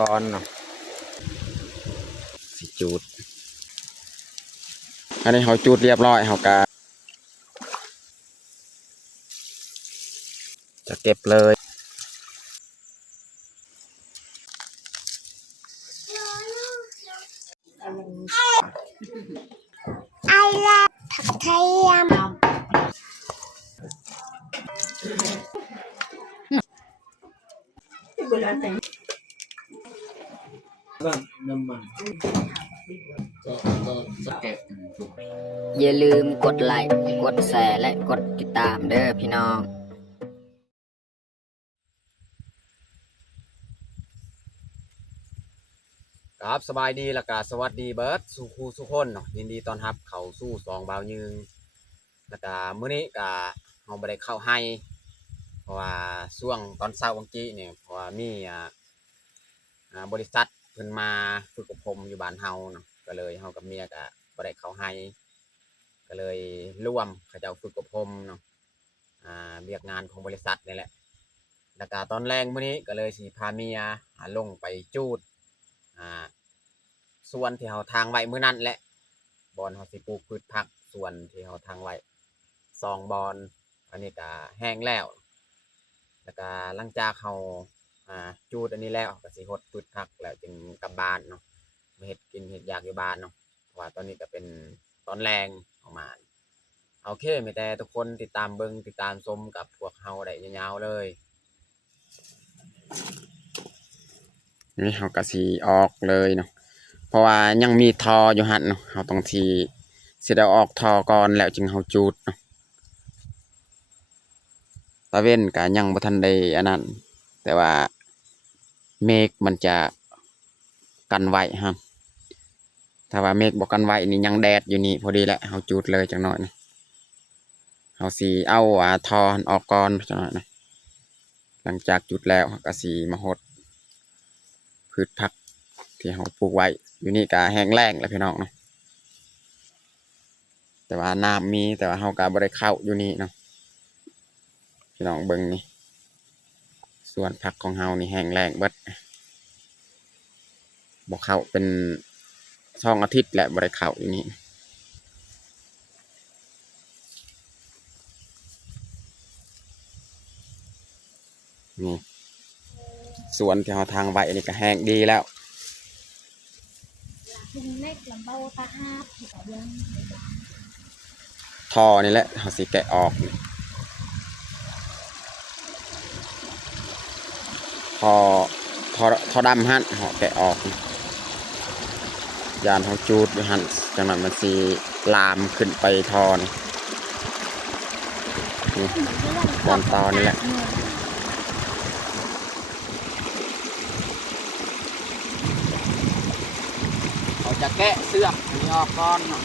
ก่อนเนาะสิจูดอันนี้เขาจูดเรียบร้อยเขากะจะเก็บเลยไอละผักไทยยำอย่าลืมกดไลค์กดแชร์และกดติดตามเด้อพี่น้องครับสบายดีแล้วก็สวัสดีเบิร์ดสู่ครูสุคนเนาะยินดีต้อนรับเข้าสู่สองบ่าวยืงแล้วก็มื้อนี้ก็เราบ่ได้เข้าให้เพราะว่าช่วงตอนเช้าวันกี้เนี่ยเพราะว่ามีบริษัทเพิ่นมาฝึกอบรมอยู่บ้านเฮาเนาะก็เลยเฮากับเมียก็บ่ได้เข้าให้ก็เลยร่วมเขาเจ้าฝึกอบรมเนาะเรียกงานของบริษัทนี่แหละแล้วก็ตอนแรงมื้อนี้ก็เลยสิพาเมียลงไปจูดส่วนที่เฮาทางไว้มื้อนั้นแหละบอนเฮาสิปลูกพืชผักส่วนที่เฮาทางไว้2บอนอันนี้ก็แห้งแล้วแล้วก็หลังจากเฮาจูดอันนี้แล้วก็สิหดพืชผักแล้วจึงกลับบ้านเนาะมาเฮ็ดกินเฮ็ดอยากอยู่บ้านเนาะเพราะว่าตอนนี้ก็เป็นตอนแรงออกมาโอเคมีแต่ทุกคนติดตามเบิ่งติดตามชมกับพวกเฮาได้ยาวๆเลยนี่เฮาก็สิออกเลยเนาะเพราะว่ายังมีทออยู่หั่นเนาะเฮาต้องสิได้ออกทอก่อนแล้วจึงเฮาจูดเนาะตะเว้นก็ยังบ่ทันได้อันนั้นแต่ว่าเมฆมันจะกันไว้ฮะถ้าว่าเมฆบ่กันไว้นี่ยังแดดอยู่นี่พอดีแหละเฮาจูดเลยจักหน่อยนะเฮาสิเอาทอออกก่อนจักหน่อยนะหลังจากจุดแล้วเฮาก็สิมาหดพืชผักที่เฮาปลูกไว้อยู่นี่ก็แห้งแล้งแล้วพี่น้องเนาะแต่ว่าน้ำมีแต่ว่าเฮาก็บ่ได้เข้าอยู่นี่เนาะพี่น้องเบิ่งนี่ส่วนผักของเฮานี่แห้งแล้งเบิดบ่เข้าเป็น2 อาทิตย์แล้วบ่ได้เข้าอยู่นี่นี่ส่วนที่เฮาทางไว้นี่ก็แห้งดีแล้วทอนี่แหละเฮาสิแกะออกทอทอดำหั่นเฮาแกะออกยานเฮาจูดอยู่หั่นจังนั้นมันสิลามขึ้นไปทอนี่ตอนตอนี่แหละเขาจะแกะเสื้ออันนี้ออกก่อนเนาะ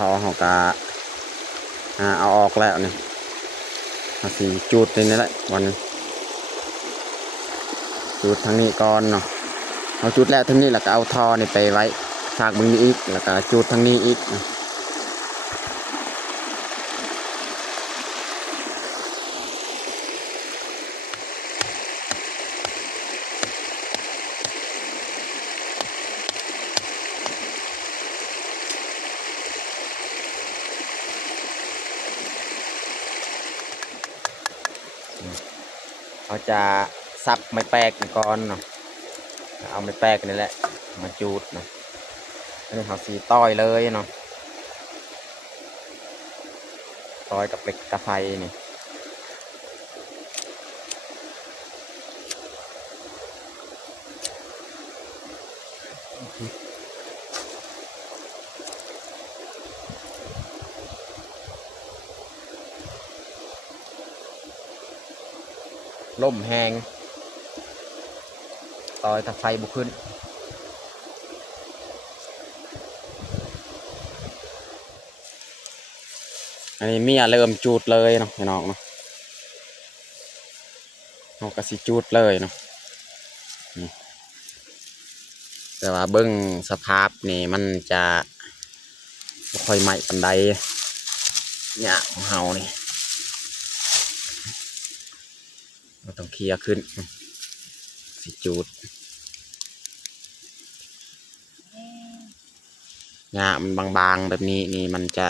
ทอเขาก็เอาออกแล้วนี่เอาสีจูดนี่แหละวันนี้จูดทั้งนี้ก่อนเนาะเอาจูดแล้วทั้งนี้แล้วก็เอาทอนี่ไปไว้ฉากบึงนี้อีกแล้วก็จูดทั้งนี้อีกเขาจะซับไม้แปลกก่อนเนาะเอาไม้แปลกนี่แหละมาจูดเนาะอันนี้เขาสีต้อยเลยเนาะต้อยกับเหล็กกระไฟนี่ ล่มแหงต่อยถ้าไฟบุขึ้นอันนี้เมียเริ่มจูดเลยเนาะพี่น้องเนาะเราก็สิจูดเลยเนาะนี่แต่ว่าเบิ้งสภาพนี่มันจะบ่ค่อยไหม้ปานใดเนี่ยของเฮานี่เราต้องเคลียร์ขึ้นสิจูดเนี่ยมันบางๆแบบนี้นี่มันจะ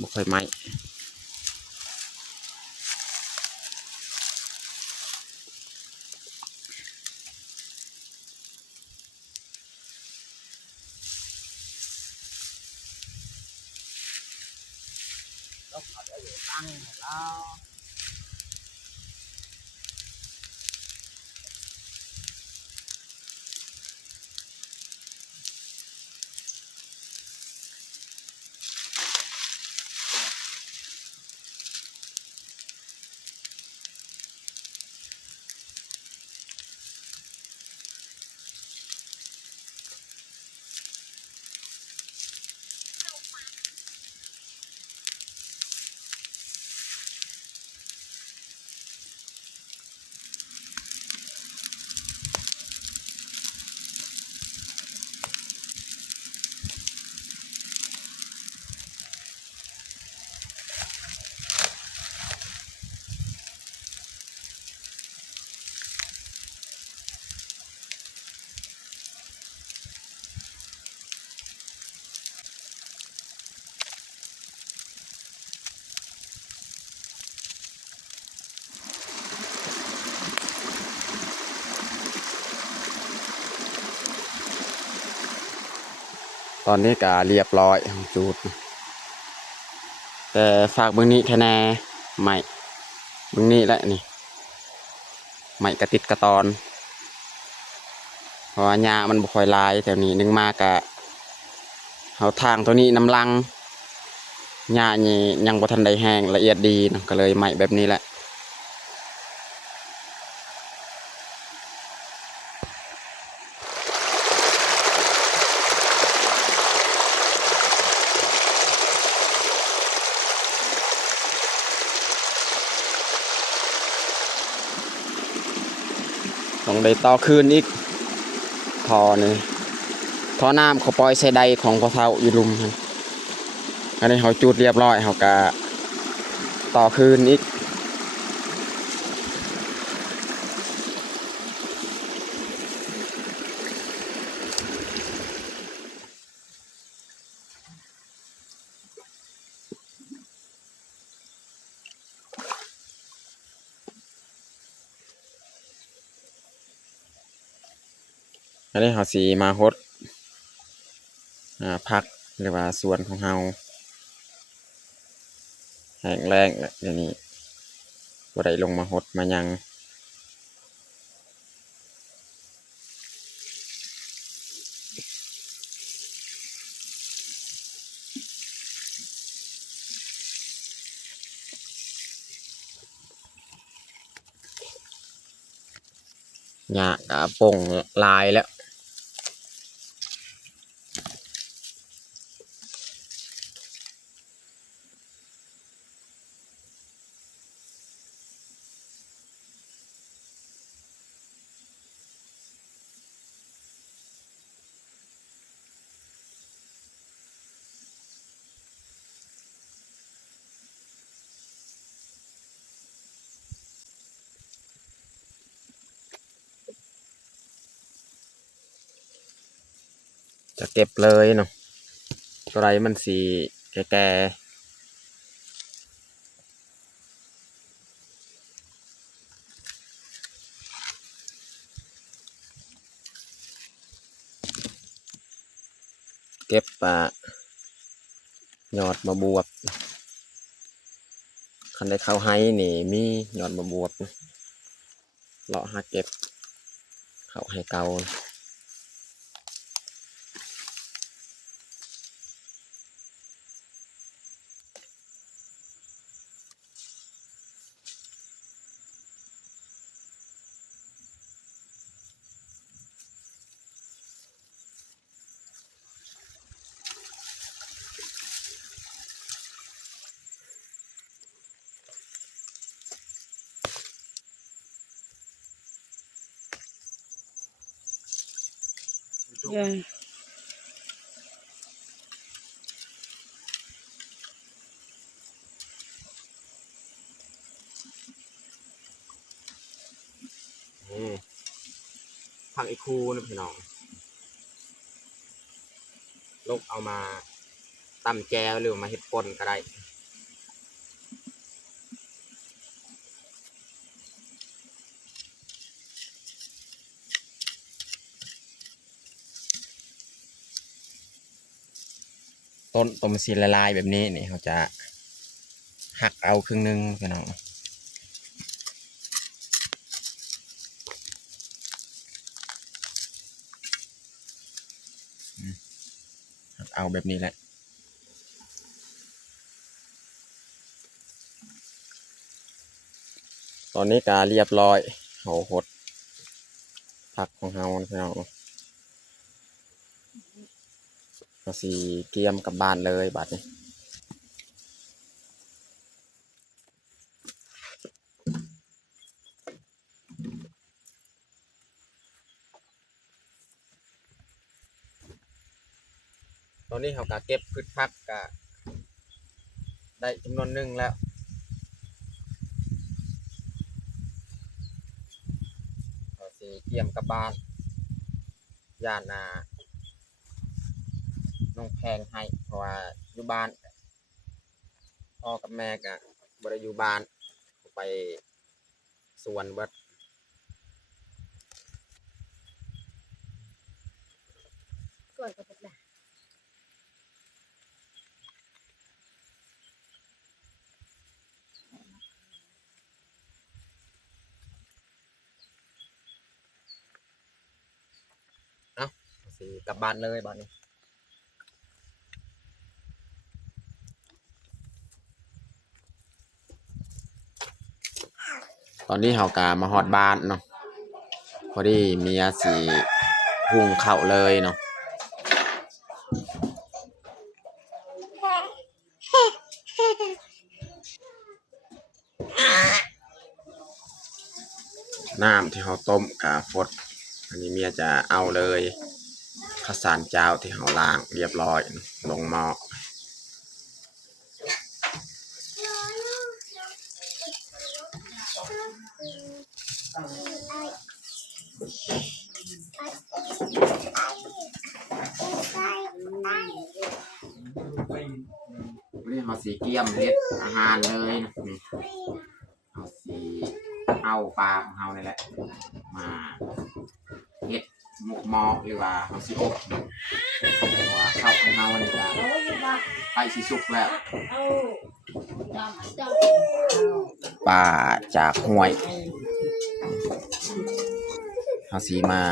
บ่ค่อยไหม้ตอนนี้ก็เรียบร้อยจูดแต่ฝากเบื้องนี้แค่แน่ใหม่เบื้องนี้แหละนี่ใหม่กระติดกระตอนเพราะว่าหญ้ามันบ่ค่อยลายแถวนี้นึงมากะเอาทางตัวนี้น้ำลังหญ้านี่ยังบ่ทันได้แห้งละเอียดดีเนาะก็เลยใหม่แบบนี้แหละต้องได้ต่อคืนอีกท่อนี่ท่อน้ำเขาปล่อยใส่ใดของพ่อเฒ่าอยู่ลุมหั่นอันนี้เขาจูดเรียบร้อยเขาก็ต่อคืนอีกอันนี้เขาสีมาฮดพักหรือว่าสวนของเฮาแห้งแล้งแหละเดี๋ยวนี้บ่ได้ลงมาฮดมายังหญ้าก็ป่งลายแล้วจะเก็บเลยเนาะตัวไรมันสีแก่เก็บยอดมะบวบคันได้เข้าให้นี่มียอดมะบวบเลาะหาเก็บเข้าให้เก่า นี่ผักอีคูนะพี่น้องลูกเอามาตำแจวหรือมาเห็ดป่นก็ได้ต้มสีละลายแบบนี้นี่เขาจะหักเอาครึ่งนึงพี่น้องหักเอาแบบนี้แหละตอนนี้ก็เรียบร้อยเขาหดผักของเราพี่น้องก็สีเกียมกลับบ้านเลยบัดนี้ตอนนี้เขาก็เก็บพืชผักก็ได้จำนวนหนึ่งแล้วก็สีเกียมกลับบ้านย่านน้องแพงให้เพราะว่าอยู่บ้านพ่อกับแม่ก็บ่ได้อยู่บ้านไปสวนเบิดเอ้าสิกลับบ้านเลยบ้านนี้ตอนนี้เฮากามาฮอดบ้านเนาะพอดีเมียสิหุงข้าวเลยเนาะน้ำที่เขาต้มกาฟดอันนี้เมียจะเอาเลยข้าวสารเจ้าที่เขาล้างเรียบร้อยลงหม้อวันนี้เขาสีเกียมเฮ็ดอาหารเลยนะนี่เขาสีเอาปลาของเขานี่แหละมาเฮ็ดหมกหม้อหรือว่าเขาสีอบเพราะว่าข้าวของเขานี่ก็ใกล้สิสุกแล้วปลาจากห้วยเขาสีมา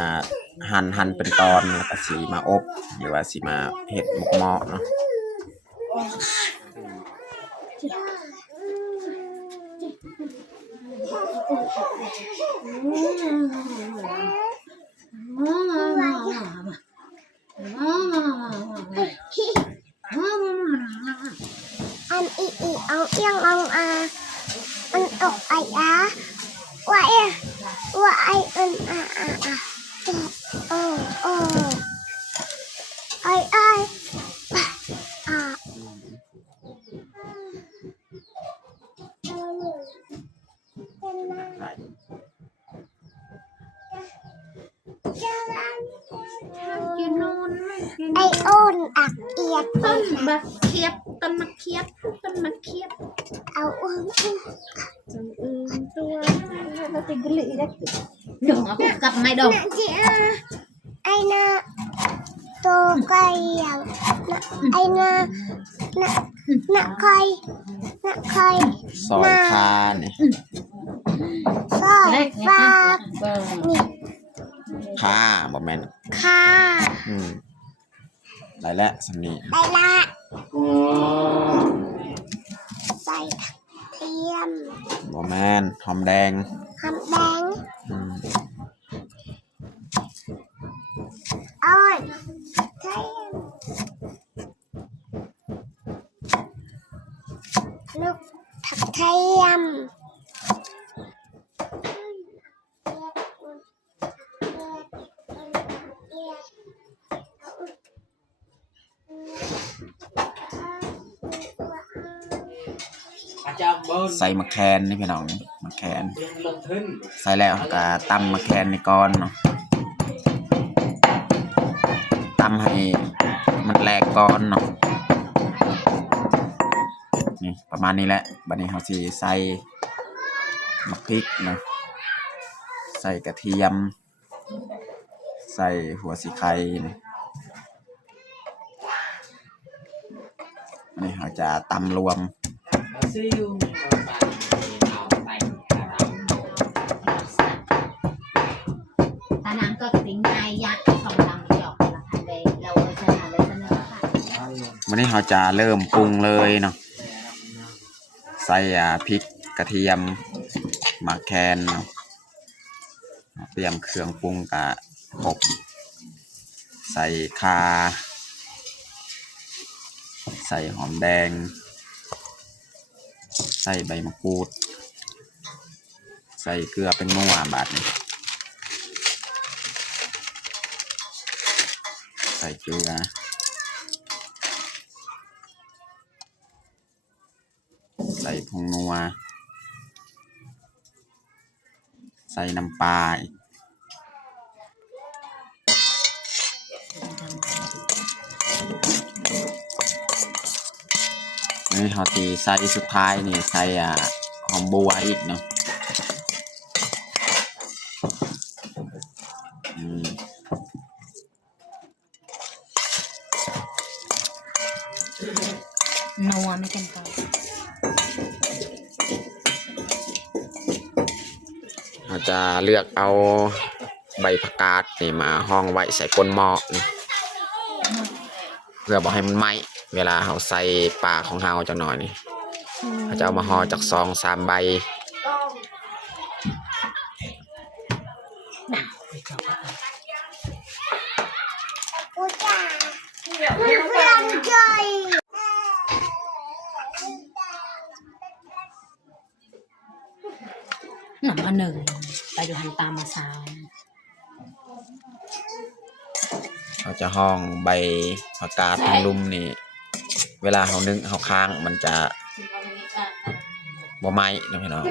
หั่นเป็นตอนแล้วก็สีมาอบหรือว่าสีมาเฮ็ดหมกหม้อเนาะอันอีเอาเอียงเอาอันออกไอ้ว่าไอ้อันโอ้ไอ้ไอ้โอนอักเอียดต้นมะเขียบต้นมะเขียบเอาอ้วนตัวเราติดกลิ่นได้หนุ่มเอากลับไม่ดอกไอ้น่ะตัวไก่ไอ้น่ะไข่ซอยคาเนี่ย ซอยฟ้านี่ คาบ่แม่น ค่ะ ได้แล้วสำนี ไปละใส่เทียม บ่แม่นหอมแดง หอมแดง อืม อ้อยเทียมลูกผักเทียม ใส่มะแคนนี่พี่น้องมะแคนใส่แล้วก็ตำมะแคนในก้อนเนาะตำให้มันแหลกก้อนเนาะนี่ประมาณนี้แหละบัดนี้เราสิใส่มะพริกเนาะใส่กระเทียมใส่หัวสีไข่นี่เราจะตำรวม ตานังก็ติ้งไงยักษ์สองลำหยอกละคันเลยเราชนะเลยเสนอค่ะ วันนี้เราจะเริ่มปรุงเลยเนาะใส่พริกกระเทียมมะแคนเนาะเตรียมเครื่องปรุงกะครบใส่ข่าใส่หอมแดงใส่ใบมะกรูดใส่เกลือเป็นนัวบาดนี้ใส่เกลือใส่ผงนัวใส่น้ำปลาอีกนี่เขาตีใส่สุดท้ายนี่ใส่หอมบัวอีกเนาะนัวไม่กันไป เราจะเลือกเอาใบผักกาดนี่มาห้องไว้ใส่ก้นหม้อนี่เพื่อบอกให้มันไหม้เวลาเราใส่ปลาของเราจังหน่อยนี่เราจะเอามาห่อจาก2-3 ใบหนังอันหนึ่งไปดูหันตามมาซาว เราจะห้องใบผักกาดทางลุมนี่เวลาเรานึ่งเราค้างมันจะบ่ไหม้นะพี่น้อง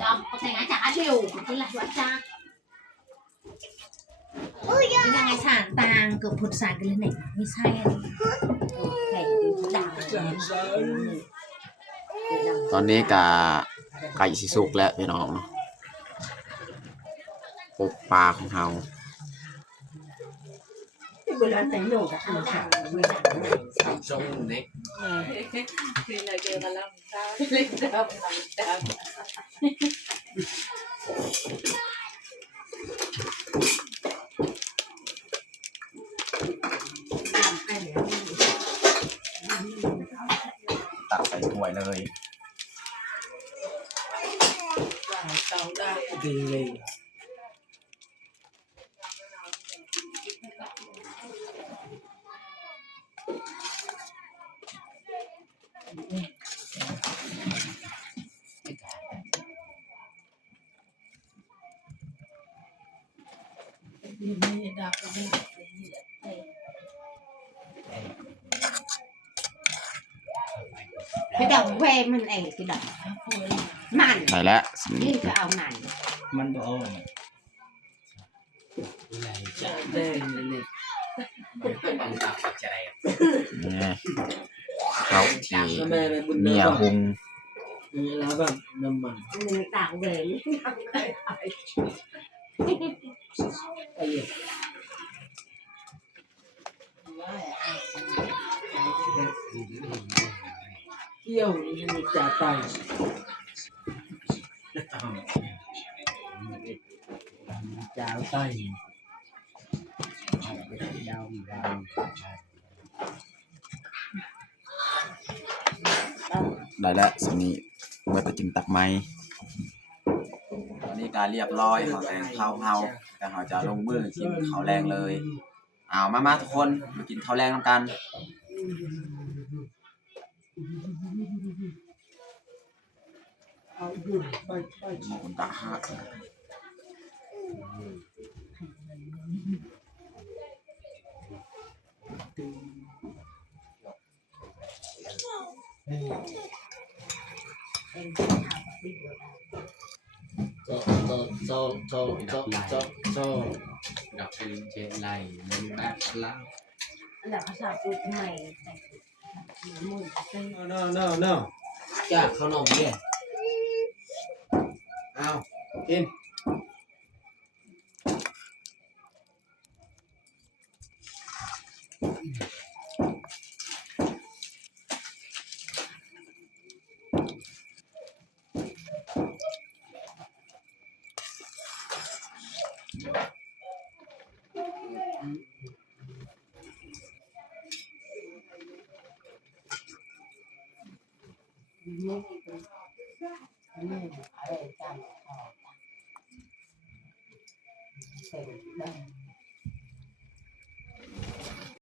จอมเอาแต่งงานจากอาชิวที่หลักวัดจ้ายังไงสารต่างเกือบผุดสารกันเลยเนี่ยไม่ใช่ไหนด่า ตอนนี้กะไก่สิสุกแล้วพี่น้องเนาะปกปลาของเราเวลาแต่งโหนกอะค่ะ จงเน็ก คือเราเจอกันแล้วเล่นดาวดาว ตักใส่ถ้วยเลย เตาได้ดีเลยนี่ดับนี่ไปดับเวมันเองที่ดับมัน ได้แล้ว นี่ก็เอามัน มันบ่เอานเนี่ได้เลย ี่เขาที่เมียหุง แล้วแบบน้ำมัน มือต่างเวร ไอ้เที่ยวนี่มันจะตายจ้าวใต้ดาวดาว ได้แล้วสนี้เมื่อจะจึงตักไม้ตอนนี้การเรียบร้อยเขาแต่งข้าวเฮาแต่เขาจะลงมือกินข้าวแรงเลย เอามาทุกคนมากินข้าวแรงน้ำกันหมอนตาหักgặp lên trên này mình bác lắm làภาษาพูดใหม่มือเต้น no chả không nồng gì ao in Hãy subscribe cho kênh Ghiền Mì Gõ để không bỏ lỡ những video hấp dẫn